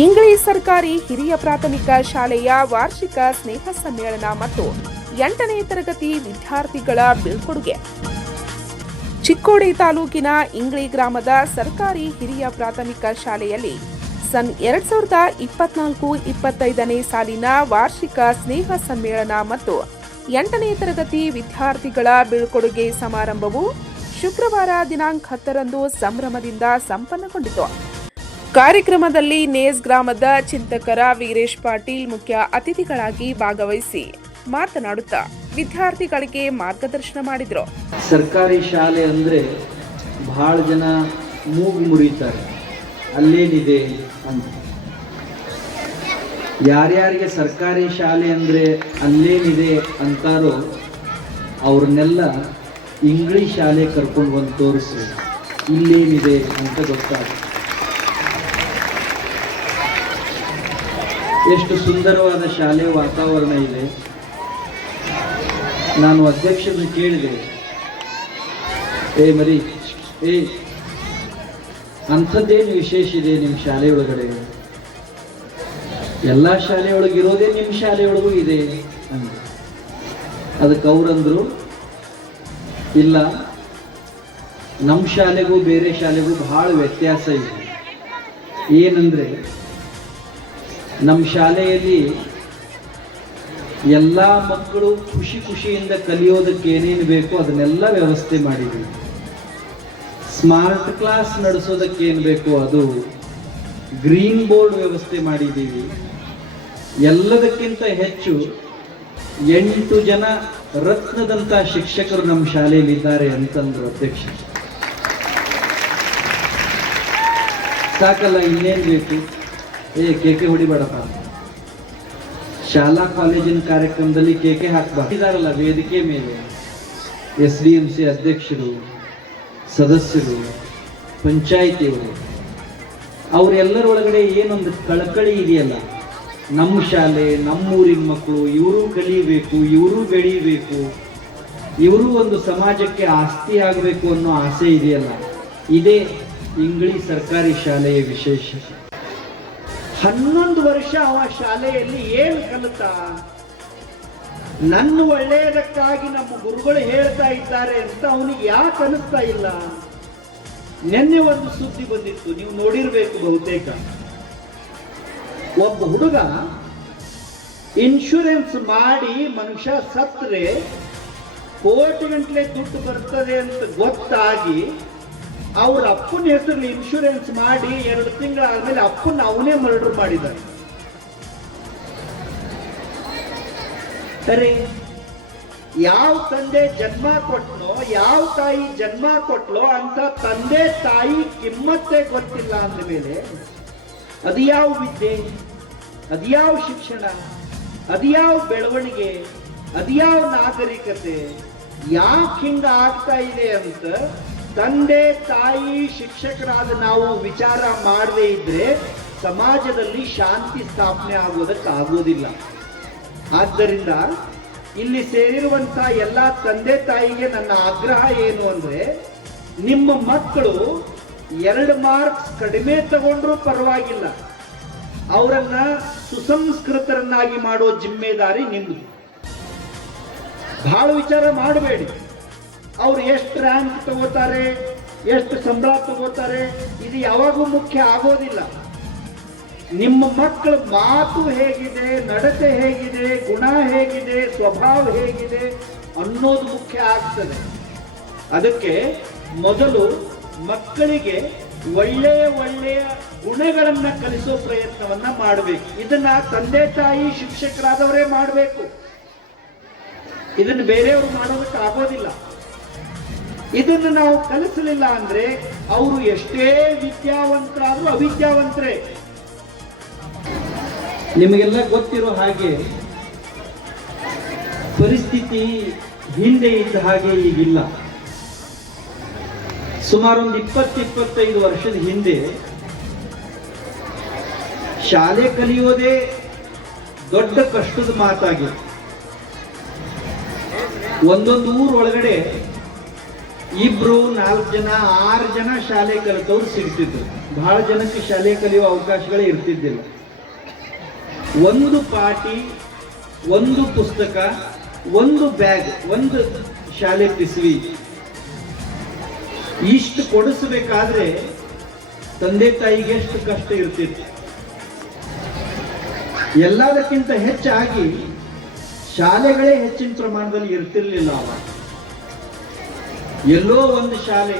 English ಸರ್ಕಾರಿ ಹಿರಿಯ ಪ್ರಾಥಮಿಕ ಶಾಲೆಯ ವಾರ್ಷಿಕ ಸ್ನೇಹ ಸಮ್ಮೇಳನ ಮತ್ತು 8ನೇ ತರಗತಿ ವಿದ್ಯಾರ್ಥಿಗಳ ಬೀಳ್ಕೊಡುಗೆ. ಚಿಕ್ಕೋಡಿ ತಾಲೂಕಿನ ಇಂಗ್ಳಿ ಗ್ರಾಮದ ಸರ್ಕಾರಿ ಹಿರಿಯ ಪ್ರಾಥಮಿಕ ಶಾಲೆಯಲ್ಲಿ ಸನ್ 2024-25ನೇ ಸಾಲಿನ ವಾರ್ಷಿಕ ಸ್ನೇಹ ಸಮ್ಮೇಳನ ಮತ್ತು 8ನೇ ತರಗತಿ ವಿದ್ಯಾರ್ಥಿಗಳ ಬೀಳ್ಕೊಡುಗೆ ಸಮಾರಂಭವು ಶುಕ್ರವಾರ ದಿನಾಂಕ 10ರಂದು ಸಂಭ್ರಮದಿಂದ ಸಂಪನ್ನಗೊಂಡಿತು. ಕಾರ್ಯಕ್ರಮದಲ್ಲಿ ನೇಸ್ ಗ್ರಾಮದ ಚಿಂತಕರ ವೀರೇಶ್ ಪಾಟೀಲ್ ಮುಖ್ಯ ಅತಿಥಿಗಳಾಗಿ ಭಾಗವಹಿಸಿ ಮಾತನಾಡುತ್ತಾ ವಿದ್ಯಾರ್ಥಿಗಳಿಗೆ ಮಾರ್ಗದರ್ಶನ ಮಾಡಿದರು. ಸರ್ಕಾರಿ ಶಾಲೆ ಅಂದರೆ ಬಹಳ ಜನ ಮೂಗು ಮುರಿತಾರೆ, ಅಲ್ಲೇನಿದೆ ಅಂತ. ಯಾರ್ಯಾರಿಗೆ ಸರ್ಕಾರಿ ಶಾಲೆ ಅಂದರೆ ಅಲ್ಲೇನಿದೆ ಅಂತಾರೋ ಅವ್ರನ್ನೆಲ್ಲ ಇಂಗ್ಲಿಷ್ ಶಾಲೆ ಕರ್ಕೊಂಡು ಬಂದು ತೋರಿಸಿ ಇಲ್ಲೇನಿದೆ ಅಂತ ಗೊತ್ತಾಗುತ್ತೆ. ಎಷ್ಟು ಸುಂದರವಾದ ಶಾಲೆ ವಾತಾವರಣ ಇದೆ. ನಾನು ಅಧ್ಯಕ್ಷರನ್ನು ಕೇಳಿದೆ, ಮರಿ ಅಂಥದ್ದೇನು ವಿಶೇಷ ಇದೆ ನಿಮ್ಮ ಶಾಲೆ ಒಳಗಡೆ? ಎಲ್ಲ ಶಾಲೆಯೊಳಗಿರೋದೇ ನಿಮ್ಮ ಶಾಲೆಯೊಳಗೂ ಇದೆ ಅಂತ. ಅದಕ್ಕೆ ಅವರಂದ್ರು, ಇಲ್ಲ, ನಮ್ಮ ಶಾಲೆಗೂ ಬೇರೆ ಶಾಲೆಗೂ ಬಹಳ ವ್ಯತ್ಯಾಸ ಇದೆ. ಏನಂದ್ರೆ ನಮ್ಮ ಶಾಲೆಯಲ್ಲಿ ಎಲ್ಲ ಮಕ್ಕಳು ಖುಷಿಯಿಂದ ಕಲಿಯೋದಕ್ಕೆ ಏನೇನು ಬೇಕೋ ಅದನ್ನೆಲ್ಲ ವ್ಯವಸ್ಥೆ ಮಾಡಿದ್ದೀವಿ. ಸ್ಮಾರ್ಟ್ ಕ್ಲಾಸ್ ನಡೆಸೋದಕ್ಕೆ ಏನು ಬೇಕೋ ಅದು, ಗ್ರೀನ್ ಬೋರ್ಡ್ ವ್ಯವಸ್ಥೆ ಮಾಡಿದ್ದೀವಿ. ಎಲ್ಲದಕ್ಕಿಂತ ಹೆಚ್ಚು 8 ಜನ ರತ್ನದಂಥ ಶಿಕ್ಷಕರು ನಮ್ಮ ಶಾಲೆಯಲ್ಲಿ ಇದ್ದಾರೆ ಅಂತಂದ್ರು ಅಧ್ಯಕ್ಷ. ಸಾಕಲ್ಲ, ಇನ್ನೇನು ಬೇಕು? ಕೇಕೆ ಹೊಡಿಬೇಡಪ್ಪ. ಶಾಲಾ ಕಾಲೇಜಿನ ಕಾರ್ಯಕ್ರಮದಲ್ಲಿ ಕೇಕೆ ಹಾಕಬಾರ್ದಿದಾರಲ್ಲ ವೇದಿಕೆ ಮೇಲೆ SDMC ಅಧ್ಯಕ್ಷರು, ಸದಸ್ಯರು, ಪಂಚಾಯಿತಿಯವರು, ಅವರೆಲ್ಲರ ಒಳಗಡೆ ಏನೊಂದು ಕಳಕಳಿ ಇದೆಯಲ್ಲ, ನಮ್ಮ ಶಾಲೆ, ನಮ್ಮೂರಿನ ಮಕ್ಕಳು, ಇವರು ಕಲಿಬೇಕು, ಇವರು ಬೆಳೀಬೇಕು, ಇವರು ಒಂದು ಸಮಾಜಕ್ಕೆ ಆಸ್ತಿ ಆಗಬೇಕು ಅನ್ನೋ ಆಸೆ ಇದೆಯಲ್ಲ, ಇದೇ ಇಂಗ್ಳಿ ಸರ್ಕಾರಿ ಶಾಲೆಯ ವಿಶೇಷ. 11 ವರ್ಷ ಅವ ಶಾಲೆಯಲ್ಲಿ ಏನು ಕಲಿತ? ನನ್ನ ಒಳ್ಳೆಯದಕ್ಕಾಗಿ ನಮ್ಮ ಗುರುಗಳು ಹೇಳ್ತಾ ಇದ್ದಾರೆ ಅಂತ ಅವನಿಗೆ ಯಾಕೆ ಅನಿಸ್ತಾ ಇಲ್ಲ? ನಿನ್ನೆ ಒಂದು ಸುದ್ದಿ ಬಂದಿತ್ತು, ನೀವು ನೋಡಿರ್ಬೇಕು ಬಹುತೇಕ. ಒಬ್ಬ ಹುಡುಗ ಇನ್ಶೂರೆನ್ಸ್ ಮಾಡಿ ಮನುಷ್ಯ ಸತ್ತರೆ ಕೋಟಿಗಂಟ್ಲೆ ದುಡ್ಡು ಬರ್ತದೆ ಅಂತ ಗೊತ್ತಾಗಿ ಅವ್ರ ಅಪ್ಪನ ಹೆಸರಲ್ಲಿ ಇನ್ಶೂರೆನ್ಸ್ ಮಾಡಿ 2 ತಿಂಗಳಾದ್ಮೇಲೆ ಅಪ್ಪನ ಅವನೇ ಮರ್ಡರ್ ಮಾಡಿದ್ದಾರೆ. ಸರಿ, ಯಾವ ತಂದೆ ಜನ್ಮ ಕೊಟ್ನೋ, ಯಾವ ತಾಯಿ ಜನ್ಮ ಕೊಟ್ಲೋ ಅಂತ ತಂದೆ ತಾಯಿ ಕಿಮ್ಮತ್ತೇ ಗೊತ್ತಿಲ್ಲ ಅಂದ ಮೇಲೆ ಅದ್ಯಾವ ವಿದ್ಯೆ, ಅದ್ಯಾವ ಶಿಕ್ಷಣ, ಅದ್ಯಾವ ಬೆಳವಣಿಗೆ, ಅದ್ಯಾವ ನಾಗರಿಕತೆ, ಯಾಕೆ ಹಿಂಗ ಆಗ್ತಾ ಇದೆ ಅಂತ ತಂದೆ ತಾಯಿ ಶಿಕ್ಷಕರಾದ ನಾವು ವಿಚಾರ ಮಾಡದೇ ಇದ್ರೆ ಸಮಾಜದಲ್ಲಿ ಶಾಂತಿ ಸ್ಥಾಪನೆ ಆಗೋದಕ್ಕಾಗೋದಿಲ್ಲ. ಆದ್ದರಿಂದ ಇಲ್ಲಿ ಸೇರಿರುವಂತ ಎಲ್ಲ ತಂದೆ ತಾಯಿಗೆ ನನ್ನ ಆಗ್ರಹ ಏನು ಅಂದ್ರೆ, ನಿಮ್ಮ ಮಕ್ಕಳು 2 ಮಾರ್ಕ್ಸ್ ಕಡಿಮೆ ತಗೊಂಡ್ರೂ ಪರವಾಗಿಲ್ಲ, ಅವರನ್ನ ಸುಸಂಸ್ಕೃತರನ್ನಾಗಿ ಮಾಡೋ ಜಿಮ್ಮೆದಾರಿ ನಿಮ್ದು. ಬಹಳ ವಿಚಾರ ಮಾಡಬೇಡಿ. ಅವ್ರು ಎಷ್ಟು ರ್ಯಾಂಕ್ ತಗೋತಾರೆ, ಎಷ್ಟು ಸಂಬಳ ತಗೋತಾರೆ, ಇದು ಯಾವಾಗೂ ಮುಖ್ಯ ಆಗೋದಿಲ್ಲ. ನಿಮ್ಮ ಮಕ್ಕಳ ಮಾತು ಹೇಗಿದೆ, ನಡತೆ ಹೇಗಿದೆ, ಗುಣ ಹೇಗಿದೆ, ಸ್ವಭಾವ ಹೇಗಿದೆ ಅನ್ನೋದು ಮುಖ್ಯ ಆಗ್ತದೆ. ಅದಕ್ಕೆ ಮೊದಲು ಮಕ್ಕಳಿಗೆ ಒಳ್ಳೆಯ ಗುಣಗಳನ್ನ ಕಲಿಸೋ ಪ್ರಯತ್ನವನ್ನ ಮಾಡಬೇಕು. ಇದನ್ನ ತಂದೆ ತಾಯಿ ಶಿಕ್ಷಕರಾದವರೇ ಮಾಡಬೇಕು. ಇದನ್ನು ಬೇರೆಯವರು ಮಾಡೋದಕ್ಕೆ ಆಗೋದಿಲ್ಲ. ಇದನ್ನು ನಾವು ಕಲಿಸಲಿಲ್ಲ ಅಂದ್ರೆ ಅವರು ಎಷ್ಟೇ ವಿದ್ಯಾವಂತರಾದ್ರೂ ಅವಿದ್ಯಾವಂತರೇ. ನಿಮಗೆಲ್ಲ ಗೊತ್ತಿರೋ ಹಾಗೆ ಪರಿಸ್ಥಿತಿ ಹಿಂದೆ ಇದ್ದ ಹಾಗೆ ಈಗಿಲ್ಲ. ಸುಮಾರು ಒಂದು 20-25 ವರ್ಷದ ಹಿಂದೆ ಶಾಲೆ ಕಲಿಯೋದೇ ದೊಡ್ಡ ಕಷ್ಟದ ಮಾತಾಗಿದೆ. ಒಂದೊಂದು ಊರೊಳಗಡೆ ಇಬ್ರು 4 ಜನ 6 ಜನ ಶಾಲೆ ಕಲಿತವ್ರು ಸಿಗ್ತಿದ್ರು. ಬಹಳ ಜನಕ್ಕೆ ಶಾಲೆ ಕಲಿಯುವ ಅವಕಾಶಗಳೇ ಇರ್ತಿದ್ದಿಲ್ಲ. ಒಂದು ಪಾಟಿ, ಒಂದು ಪುಸ್ತಕ, ಒಂದು ಬ್ಯಾಗ್, ಒಂದು ಶಾಲೆ ಪಿಸ್ವಿ ಇಷ್ಟು ಕೊಡಿಸಬೇಕಾದ್ರೆ ತಂದೆ ತಾಯಿಗೆ ಎಷ್ಟು ಕಷ್ಟ ಇರ್ತಿತ್ತು. ಎಲ್ಲದಕ್ಕಿಂತ ಹೆಚ್ಚಾಗಿ ಶಾಲೆಗಳೇ ಹೆಚ್ಚಿನ ಪ್ರಮಾಣದಲ್ಲಿ ಇರ್ತಿರ್ಲಿಲ್ಲ. ಅವಾಗ ಎಲ್ಲೋ ಒಂದು ಶಾಲೆ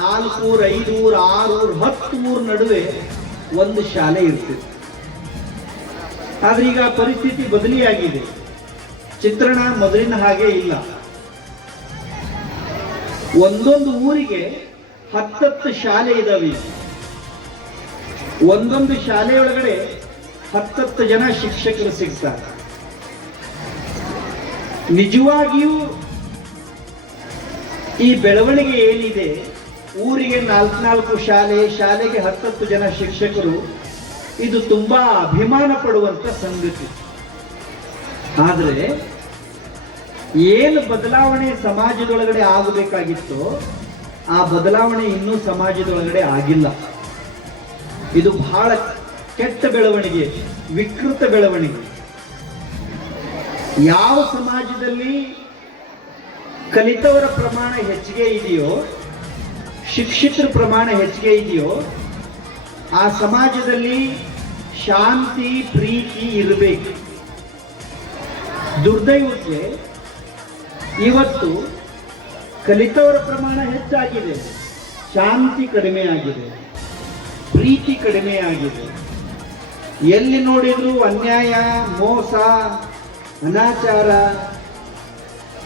4 ಊರು 5 ಊರು 6 ಊರು 10 ಊರ ನಡುವೆ ಒಂದು ಶಾಲೆ ಇರ್ತಿತ್ತು. ಆದ್ರೆ ಈಗ ಪರಿಸ್ಥಿತಿ ಬದಲಿಯಾಗಿದೆ. ಚಿತ್ರಣ ಮೊದಲಿನ ಹಾಗೆ ಇಲ್ಲ. ಒಂದೊಂದು ಊರಿಗೆ 10 ಶಾಲೆ ಇದಾವೆ. ಒಂದೊಂದು ಶಾಲೆಯೊಳಗಡೆ 10 ಜನ ಶಿಕ್ಷಕರು ಸಿಗ್ತಾರೆ. ನಿಜವಾಗಿಯೂ ಈ ಬೆಳವಣಿಗೆ ಏನಿದೆ, ಊರಿಗೆ 4 ಶಾಲೆ, ಶಾಲೆಗೆ 10 ಜನ ಶಿಕ್ಷಕರು, ಇದು ತುಂಬಾ ಅಭಿಮಾನ ಪಡುವಂತ ಸಂಗತಿ. ಆದರೆ ಏನು ಬದಲಾವಣೆ ಸಮಾಜದೊಳಗಡೆ ಆಗಬೇಕಾಗಿತ್ತೋ ಆ ಬದಲಾವಣೆ ಇನ್ನೂ ಸಮಾಜದೊಳಗಡೆ ಆಗಿಲ್ಲ. ಇದು ಬಹಳ ಕೆಟ್ಟ ಬೆಳವಣಿಗೆ, ವಿಕೃತ ಬೆಳವಣಿಗೆ. ಯಾವ ಸಮಾಜದಲ್ಲಿ ಕಲಿತವರ ಪ್ರಮಾಣ ಹೆಚ್ಚಿಗೆ ಇದೆಯೋ, ಶಿಕ್ಷಿತರ ಪ್ರಮಾಣ ಹೆಚ್ಚಿಗೆ ಇದೆಯೋ, ಆ ಸಮಾಜದಲ್ಲಿ ಶಾಂತಿ ಪ್ರೀತಿ ಇರಬೇಕು. ದುರ್ದೈವಕ್ಕೆ ಇವತ್ತು ಕಲಿತವರ ಪ್ರಮಾಣ ಹೆಚ್ಚಾಗಿದೆ, ಶಾಂತಿ ಕಡಿಮೆ ಆಗಿದೆ, ಪ್ರೀತಿ ಕಡಿಮೆ ಆಗಿದೆ. ಎಲ್ಲಿ ನೋಡಿದ್ರು ಅನ್ಯಾಯ, ಮೋಸ, ಅನಾಚಾರ,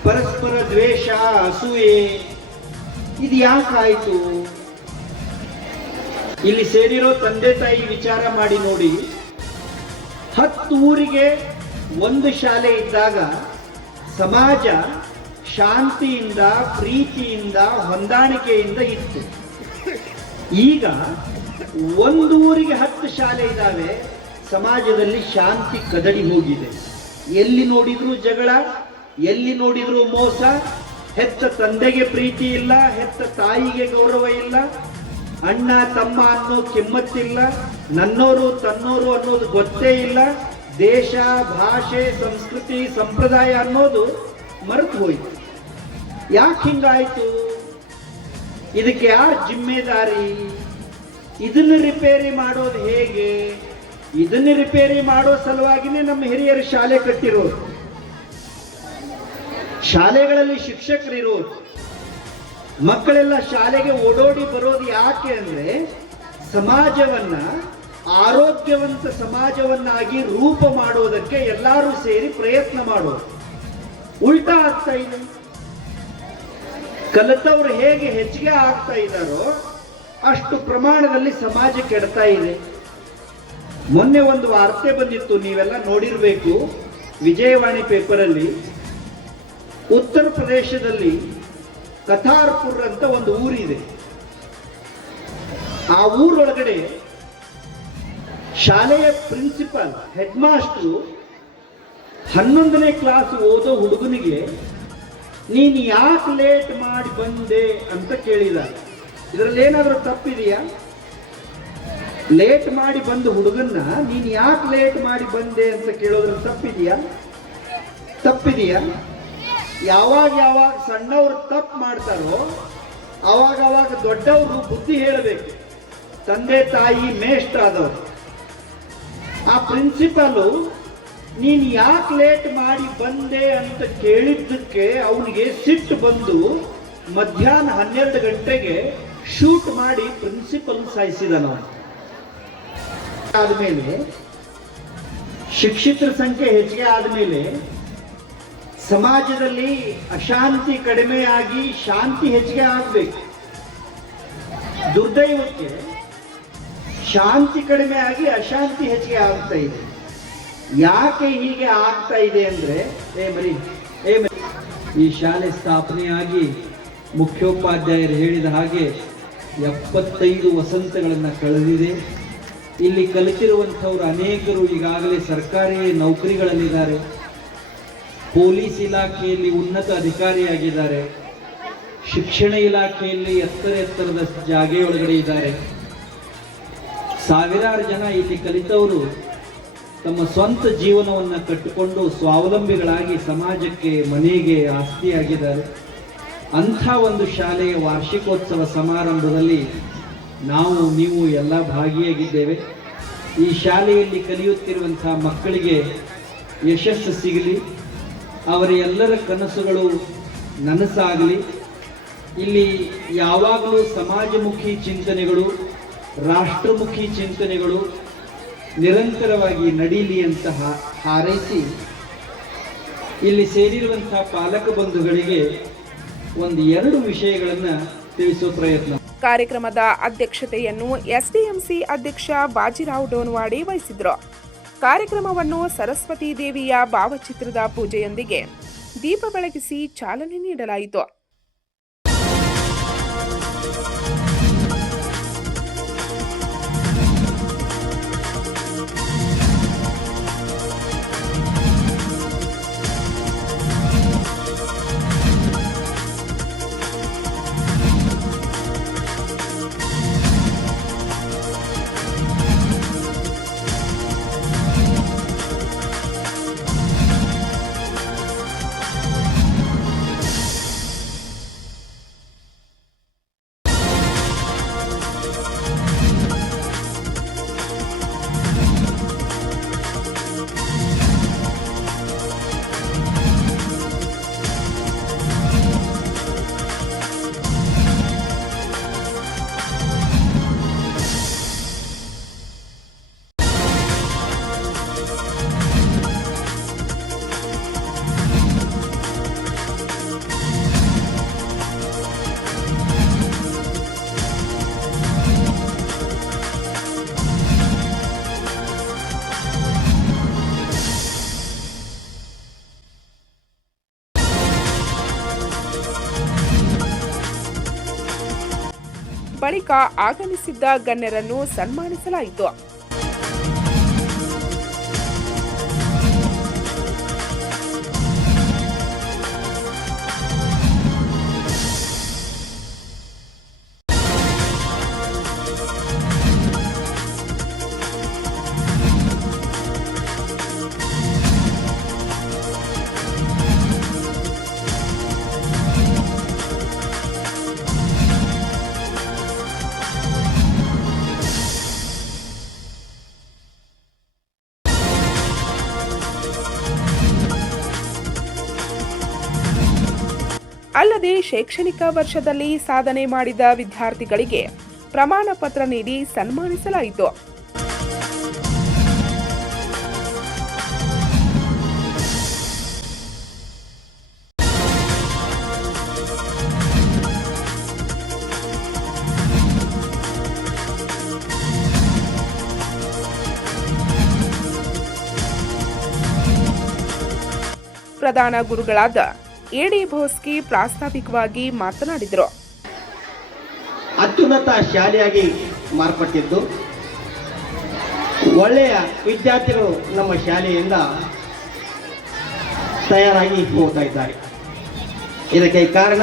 ಪರಸ್ಪರ ದ್ವೇಷ, ಅಸೂಯೆ. ಇದು ಯಾಕಾಯಿತು? ಇಲ್ಲಿ ಸೇರಿರೋ ತಂದೆ ತಾಯಿ ವಿಚಾರ ಮಾಡಿ ನೋಡಿ. 10 ಊರಿಗೆ ಒಂದು ಶಾಲೆ ಇದ್ದಾಗ ಸಮಾಜ ಶಾಂತಿಯಿಂದ, ಪ್ರೀತಿಯಿಂದ, ಹೊಂದಾಣಿಕೆಯಿಂದ ಇತ್ತು. ಈಗ ಒಂದು ಊರಿಗೆ 10 ಶಾಲೆ ಇದ್ದಾವೆ, ಸಮಾಜದಲ್ಲಿ ಶಾಂತಿ ಕದಡಿ ಹೋಗಿದೆ. ಎಲ್ಲಿ ನೋಡಿದ್ರು ಜಗಳ, ಎಲ್ಲಿ ನೋಡಿದ್ರು ಮೋಸ. ಹೆತ್ತ ತಂದೆಗೆ ಪ್ರೀತಿ ಇಲ್ಲ, ಹೆತ್ತ ತಾಯಿಗೆ ಗೌರವ ಇಲ್ಲ, ಅಣ್ಣ ತಮ್ಮ ಅನ್ನೋ ಕಿಮ್ಮತ್ತಿಲ್ಲ, ನನ್ನೋರು ತನ್ನೋರು ಅನ್ನೋದು ಗೊತ್ತೇ ಇಲ್ಲ, ದೇಶ ಭಾಷೆ ಸಂಸ್ಕೃತಿ ಸಂಪ್ರದಾಯ ಅನ್ನೋದು ಮರೆತು ಹೋಯ್ತು. ಯಾಕೆ ಹಿಂಗಾಯ್ತು? ಇದಕ್ಕೆ ಯಾರು ಜಿಮ್ಮೆದಾರಿ? ಇದನ್ನು ರಿಪೇರಿ ಮಾಡೋದು ಹೇಗೆ? ಇದನ್ನು ರಿಪೇರಿ ಮಾಡೋ ಸಲುವಾಗಿನೇ ನಮ್ಮ ಹಿರಿಯರು ಶಾಲೆ ಕಟ್ಟಿರೋರು, ಶಾಲೆಗಳಲ್ಲಿ ಶಿಕ್ಷಕರಿರೋರು. ಮಕ್ಕಳೆಲ್ಲ ಶಾಲೆಗೆ ಓಡೋಡಿ ಬರೋದು ಯಾಕೆ ಅಂದ್ರೆ ಸಮಾಜವನ್ನ ಆರೋಗ್ಯವಂತ ಸಮಾಜವನ್ನಾಗಿ ರೂಪ ಮಾಡೋದಕ್ಕೆ ಎಲ್ಲರೂ ಸೇರಿ ಪ್ರಯತ್ನ ಮಾಡೋದು. ಉಲ್ಟಾ ಆಗ್ತಾ ಇದೆ. ಕಲಿತವ್ರು ಹೇಗೆ ಹೆಚ್ಚಿಗೆ ಆಗ್ತಾ ಇದ್ದಾರೋ ಅಷ್ಟು ಪ್ರಮಾಣದಲ್ಲಿ ಸಮಾಜ ಕೆಡ್ತಾ ಇದೆ. ಮೊನ್ನೆ ಒಂದು ವಾರ್ತೆ ಬಂದಿತ್ತು, ನೀವೆಲ್ಲ ನೋಡಿರ್ಬೇಕು, ವಿಜಯವಾಣಿ ಪೇಪರಲ್ಲಿ. ಉತ್ತರ ಪ್ರದೇಶದಲ್ಲಿ ಕಥಾರ್ಪುರ್ ಅಂತ ಒಂದು ಊರಿದೆ. ಆ ಊರೊಳಗಡೆ ಶಾಲೆಯ ಪ್ರಿನ್ಸಿಪಾಲ್, ಹೆಡ್ ಮಾಸ್ಟ್ರು 11ನೇ ಕ್ಲಾಸ್ ಓದೋ ಹುಡುಗನಿಗೆ ನೀನು ಯಾಕೆ ಲೇಟ್ ಮಾಡಿ ಬಂದೆ ಅಂತ ಕೇಳಿದ್ದಾರೆ. ಇದರಲ್ಲಿ ಏನಾದರೂ ತಪ್ಪಿದೆಯಾ? ಲೇಟ್ ಮಾಡಿ ಬಂದ ಹುಡುಗನ್ನ ನೀನು ಯಾಕೆ ಲೇಟ್ ಮಾಡಿ ಬಂದೆ ಅಂತ ಕೇಳೋದ್ರಲ್ಲಿ ತಪ್ಪಿದೆಯಾ? ತಪ್ಪಿದೆಯಾ? ಯಾವಾಗ ಸಣ್ಣವರು ತಪ್ಪು ಮಾಡ್ತಾರೋ ಅವಾಗ ದೊಡ್ಡವರು ಬುದ್ಧಿ ಹೇಳಬೇಕು. ತಂದೆ ತಾಯಿ ಮೇಷ್ಟ್ರಾದವರು. ಆ ಪ್ರಿನ್ಸಿಪಾಲು ನೀನು ಯಾಕೆ ಲೇಟ್ ಮಾಡಿ ಬಂದೆ ಅಂತ ಕೇಳಿದ್ದಕ್ಕೆ ಅವನಿಗೆ ಸಿಟ್ಟು ಬಂದು ಮಧ್ಯಾಹ್ನ 12 ಗಂಟೆಗೆ ಶೂಟ್ ಮಾಡಿ ಪ್ರಿನ್ಸಿಪಲ್ ಸಾಯಿಸಿದನು. ಆದ್ಮೇಲೆ ಶಿಕ್ಷಿತರ ಸಂಖ್ಯೆ ಹೆಚ್ಚಿಗೆ ಆದ್ಮೇಲೆ ಸಮಾಜದಲ್ಲಿ ಅಶಾಂತಿ ಕಡಿಮೆಯಾಗಿ ಶಾಂತಿ ಹೆಚ್ಚಿಗೆ ಆಗಬೇಕು. ದುರ್ದೈವಕ್ಕೆ ಶಾಂತಿ ಕಡಿಮೆ ಆಗಿ ಅಶಾಂತಿ ಹೆಚ್ಚಿಗೆ ಆಗ್ತಾ ಇದೆ. ಯಾಕೆ ಹೀಗೆ ಆಗ್ತಾ ಇದೆ ಅಂದ್ರೆ ಈ ಶಾಲೆ ಸ್ಥಾಪನೆಯಾಗಿ ಮುಖ್ಯೋಪಾಧ್ಯಾಯರು ಹೇಳಿದ ಹಾಗೆ 75 ವಸಂತಗಳನ್ನು ಕಳೆದಿದೆ. ಇಲ್ಲಿ ಕಲಿತಿರುವಂಥವ್ರು ಅನೇಕರು ಈಗಾಗಲೇ ಸರ್ಕಾರಿ ನೌಕರಿಗಳಲ್ಲಿದ್ದಾರೆ, ಪೊಲೀಸ್ ಇಲಾಖೆಯಲ್ಲಿ ಉನ್ನತ ಅಧಿಕಾರಿಯಾಗಿದ್ದಾರೆ. ಶಿಕ್ಷಣ ಇಲಾಖೆಯಲ್ಲಿ ಎತ್ತರದ ಜಾಗೆಯೊಳಗಡೆ ಇದ್ದಾರೆ. ಸಾವಿರಾರು ಜನ ಇಲ್ಲಿ ಕಲಿತವರು ತಮ್ಮ ಸ್ವಂತ ಜೀವನವನ್ನು ಕಟ್ಟಿಕೊಂಡು ಸ್ವಾವಲಂಬಿಗಳಾಗಿ ಸಮಾಜಕ್ಕೆ ಮನೆಗೆ ಆಸ್ತಿಯಾಗಿದ್ದಾರೆ. ಅಂಥ ಒಂದು ಶಾಲೆಯ ವಾರ್ಷಿಕೋತ್ಸವ ಸಮಾರಂಭದಲ್ಲಿ ನೀವು ಎಲ್ಲ ಭಾಗಿಯಾಗಿದ್ದೇವೆ. ಈ ಶಾಲೆಯಲ್ಲಿ ಕಲಿಯುತ್ತಿರುವಂಥ ಮಕ್ಕಳಿಗೆ ಯಶಸ್ಸು ಸಿಗಲಿ, ಅವರ ಎಲ್ಲರ ಕನಸುಗಳು ನನಸಾಗಲಿ. ಇಲ್ಲಿ ಯಾವಾಗಲೂ ಸಮಾಜಮುಖಿ ಚಿಂತನೆಗಳು, ರಾಷ್ಟ್ರಮುಖಿ ಚಿಂತನೆಗಳು ನಿರಂತರವಾಗಿ ನಡೀಲಿ ಅಂತ ಹಾರೈಸಿ ಇಲ್ಲಿ ಸೇರಿರುವಂತಹ ಪಾಲಕ ಬಂಧುಗಳಿಗೆ ಎರಡು ವಿಷಯಗಳನ್ನು ತಿಳಿಸುವ ಪ್ರಯತ್ನ. ಕಾರ್ಯಕ್ರಮದ ಅಧ್ಯಕ್ಷತೆಯನ್ನು ಎಸ್ಡಿಎಂಸಿ ಅಧ್ಯಕ್ಷ ಬಾಜಿರಾವ್ ಡೋನ್ವಾಡಿ ವಹಿಸಿದ್ರು. ಕಾರ್ಯಕ್ರಮವನ್ನು ಸರಸ್ವತಿ ದೇವಿಯ ಭಾವಚಿತ್ರದ ಪೂಜೆಯೊಂದಿಗೆ ದೀಪ ಬೆಳಗಿಸಿ ಚಾಲನೆ ನೀಡಲಾಯಿತು. ಬಳಿಕ ಆಗಮಿಸಿದ್ದ ಗಣ್ಯರನ್ನು ಸನ್ಮಾನಿಸಲಾಯಿತು. ಅಲ್ಲದೆ ಶೈಕ್ಷಣಿಕ ವರ್ಷದಲ್ಲಿ ಸಾಧನೆ ಮಾಡಿದ ವಿದ್ಯಾರ್ಥಿಗಳಿಗೆ ಪ್ರಮಾಣ ಪತ್ರ ನೀಡಿ ಸನ್ಮಾನಿಸಲಾಯಿತು. ಪ್ರಧಾನ ಗುರುಗಳಾದ ಎಡಿ ಭೋಸ್ಕಿ ಪ್ರಾಸ್ತಾವಿಕವಾಗಿ ಮಾತನಾಡಿದರು. ಅತ್ಯುನ್ನತ ಶಾಲೆಯಾಗಿ ಮಾರ್ಪಟ್ಟಿದ್ದು ಒಳ್ಳೆಯ ವಿದ್ಯಾರ್ಥಿಗಳು ನಮ್ಮ ಶಾಲೆಯಿಂದ ತಯಾರಾಗಿ ಹೋಗ್ತಾ ಇದ್ದಾರೆ. ಇದಕ್ಕೆ ಕಾರಣ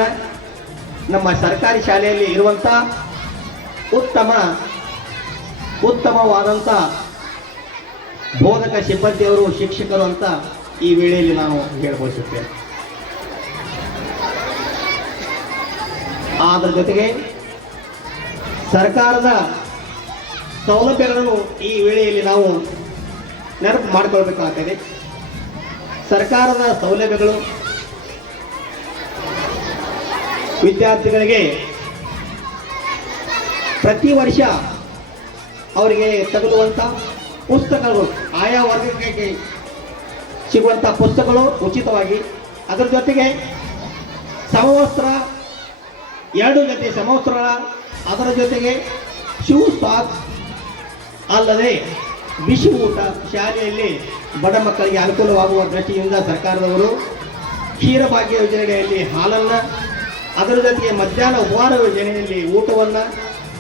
ನಮ್ಮ ಸರ್ಕಾರಿ ಶಾಲೆಯಲ್ಲಿ ಇರುವಂಥ ಉತ್ತಮವಾದಂಥ ಬೋಧಕ ಸಿಬ್ಬಂದಿಯವರು, ಶಿಕ್ಷಕರು ಅಂತ ಈ ವೇಳೆಯಲ್ಲಿ ನಾವು ಹೇಳಬಯಸುತ್ತೇವೆ. ಅದರ ಜೊತೆಗೆ ಸರ್ಕಾರದ ಸೌಲಭ್ಯಗಳನ್ನು ಈ ವೇಳೆಯಲ್ಲಿ ನಾವು ನೆನಪು ಮಾಡಿಕೊಳ್ಬೇಕಾಗ್ತದೆ. ಸರ್ಕಾರದ ಸೌಲಭ್ಯಗಳು ವಿದ್ಯಾರ್ಥಿಗಳಿಗೆ ಪ್ರತಿ ವರ್ಷ ಅವರಿಗೆ ತಗುಲುವಂಥ ಪುಸ್ತಕಗಳು, ಆಯಾ ವರ್ಗಕ್ಕೆ ಸಿಗುವಂಥ ಪುಸ್ತಕಗಳು ಉಚಿತವಾಗಿ, ಅದರ ಜೊತೆಗೆ ಸಮವಸ್ತ್ರ, 2 ಜೊತೆ ಸಮವಸ್ತ್ರ, ಅದರ ಜೊತೆಗೆ ಶೂ ಸಾಕ್ಸ್, ಅಲ್ಲದೆ ಬಿಸಿ ಊಟ ಶಾಲೆಯಲ್ಲಿ ಬಡ ಮಕ್ಕಳಿಗೆ ಅನುಕೂಲವಾಗುವ ದೃಷ್ಟಿಯಿಂದ ಸರ್ಕಾರದವರು ಕ್ಷೀರಭಾಗ್ಯ ಯೋಜನೆಯಲ್ಲಿ ಹಾಲನ್ನು, ಅದರ ಜೊತೆಗೆ ಮಧ್ಯಾಹ್ನ ಉಪಹಾರ ಯೋಜನೆಯಲ್ಲಿ ಊಟವನ್ನು,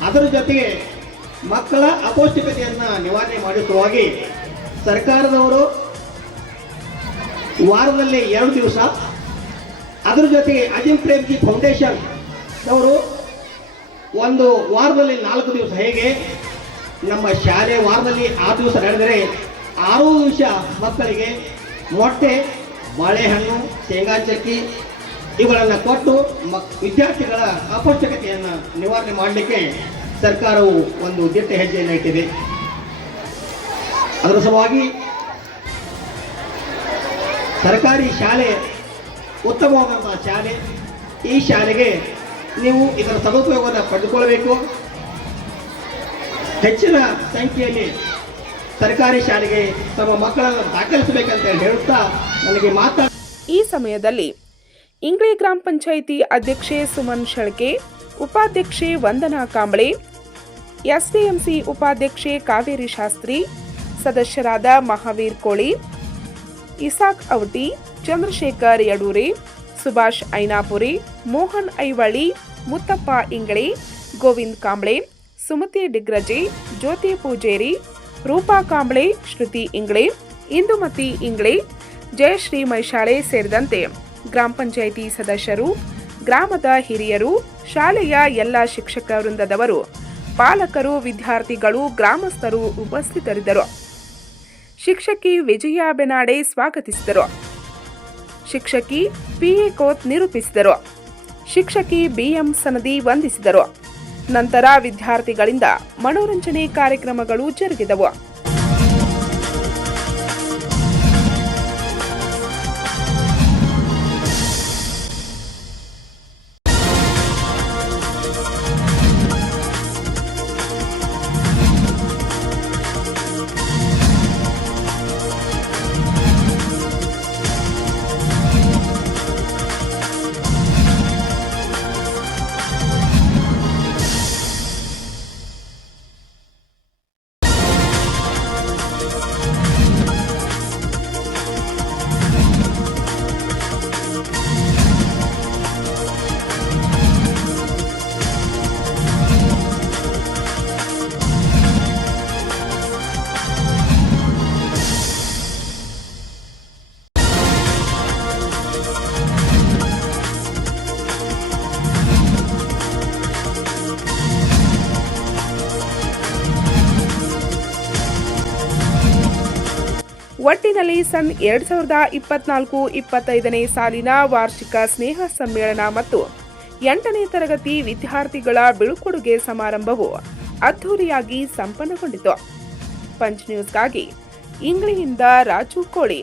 ಅದರ ಜೊತೆಗೆ ಮಕ್ಕಳ ಅಪೌಷ್ಟಿಕತೆಯನ್ನು ನಿವಾರಣೆ ಮಾಡುವ ಸಲುವಾಗಿ ಸರ್ಕಾರದವರು ವಾರದಲ್ಲಿ 2 ದಿವಸ, ಅದರ ಜೊತೆಗೆ ಅಜಿಂ ಪ್ರೇಮ್ಜಿ ಫೌಂಡೇಶನ್ ಅವರು ಒಂದು ವಾರದಲ್ಲಿ 4 ದಿವಸ ಹೇಗೆ ನಮ್ಮ ಶಾಲೆ ವಾರದಲ್ಲಿ 6 ದಿವಸ ನಡೆದರೆ 6 ದಿವಸ ಮಕ್ಕಳಿಗೆ ಮೊಟ್ಟೆ, ಬಾಳೆಹಣ್ಣು, ಶೇಂಗಾ ಚಕ್ಕಿ ಇವುಗಳನ್ನು ಕೊಟ್ಟು ವಿದ್ಯಾರ್ಥಿಗಳ ಅಪೌಷ್ಟಿಕತೆಯನ್ನು ನಿವಾರಣೆ ಮಾಡಲಿಕ್ಕೆ ಸರ್ಕಾರವು ಒಂದು ದಿಟ್ಟ ಹೆಜ್ಜೆಯನ್ನು ಇಟ್ಟಿದೆ. ಅದರ ಸಲುವಾಗಿ ಸರ್ಕಾರಿ ಶಾಲೆ ಉತ್ತಮವಾದಂತಹ ಶಾಲೆ. ಈ ಶಾಲೆಗೆ ನೀವು ಇದರ ಸದುಪಯೋಗವನ್ನು ಪಡೆದುಕೊಳ್ಳಬೇಕು. ಹೆಚ್ಚಿನ ಸಂಖ್ಯೆಯಲ್ಲಿ ಸರ್ಕಾರಿ ಶಾಲೆಗೆ ತಮ್ಮ ಮಕ್ಕಳನ್ನು ದಾಖಲಿಸಬೇಕಂತ ಹೇಳುತ್ತಾ ನನಗೆ ಈ ಸಮಯದಲ್ಲಿ ಇಂಗ್ಳಿ ಗ್ರಾಮ ಪಂಚಾಯಿತಿ ಅಧ್ಯಕ್ಷೆ ಸುಮನ್ ಶೆಳ್ಕೆ, ಉಪಾಧ್ಯಕ್ಷೆ ವಂದನಾ ಕಾಂಬಳೆ, ಎಸ್ಡಿಎಂಸಿ ಉಪಾಧ್ಯಕ್ಷೆ ಕಾವೇರಿ ಶಾಸ್ತ್ರಿ, ಸದಸ್ಯರಾದ ಮಹಾವೀರ್ ಕೋಳಿ, ಇಸಾಕ್ ಅವಟಿ, ಚಂದ್ರಶೇಖರ್ ಯಡೂರೆ, ಸುಭಾಷ್ ಐನಾಪುರಿ, ಮೋಹನ್ ಐವಳ್ಳಿ, ಮುತ್ತಪ್ಪ ಇಂಗಳೆ, ಗೋವಿಂದ್ ಕಾಂಬ್ಳೆ, ಸುಮತಿ ಡಿಗ್ರಜೆ, ಜ್ಯೋತಿ ಪೂಜೇರಿ, ರೂಪಾ ಕಾಂಬ್ಳೆ, ಶ್ರುತಿ ಇಂಗ್ಳೆ, ಇಂದುಮತಿ ಇಂಗ್ಳೆ, ಜಯಶ್ರೀ ಮೈಶಾಳೆ ಸೇರಿದಂತೆ ಗ್ರಾಮ ಪಂಚಾಯಿತಿ ಸದಸ್ಯರು, ಗ್ರಾಮದ ಹಿರಿಯರು, ಶಾಲೆಯ ಎಲ್ಲ ಶಿಕ್ಷಕ ವೃಂದದವರು, ಪಾಲಕರು, ವಿದ್ಯಾರ್ಥಿಗಳು, ಗ್ರಾಮಸ್ಥರು ಉಪಸ್ಥಿತರಿದ್ದರು. ಶಿಕ್ಷಕಿ ವಿಜಯ ಬೆನಾಡೆ ಸ್ವಾಗತಿಸಿದರು. ಶಿಕ್ಷಕಿ ಪಿಎ ಕೋತ್ ನಿರೂಪಿಸಿದರು. ಶಿಕ್ಷಕಿ ಬಿಎಂ ಸನದಿ ವಂದಿಸಿದರು. ನಂತರ ವಿದ್ಯಾರ್ಥಿಗಳಿಂದ ಮನೋರಂಜನೆ ಕಾರ್ಯಕ್ರಮಗಳು ಜರುಗಿದವು. ಒಟ್ಟಿನಲ್ಲಿ ಸನ್ 2024-25ನೇ ಸಾಲಿನ ವಾರ್ಷಿಕ ಸ್ನೇಹ ಸಮ್ಮೇಳನ ಮತ್ತು 8ನೇ ತರಗತಿ ವಿದ್ಯಾರ್ಥಿಗಳ ಬೀಳ್ಕೊಡುಗೆ ಸಮಾರಂಭವು ಅದ್ಧೂರಿಯಾಗಿ ಸಂಪನ್ನಗೊಂಡಿತು. ಪಂಚ್ ನ್ಯೂಸ್ಗಾಗಿ ಇಂಗ್ಳಿಯಿಂದ ರಾಜು ಕೋಳಿ.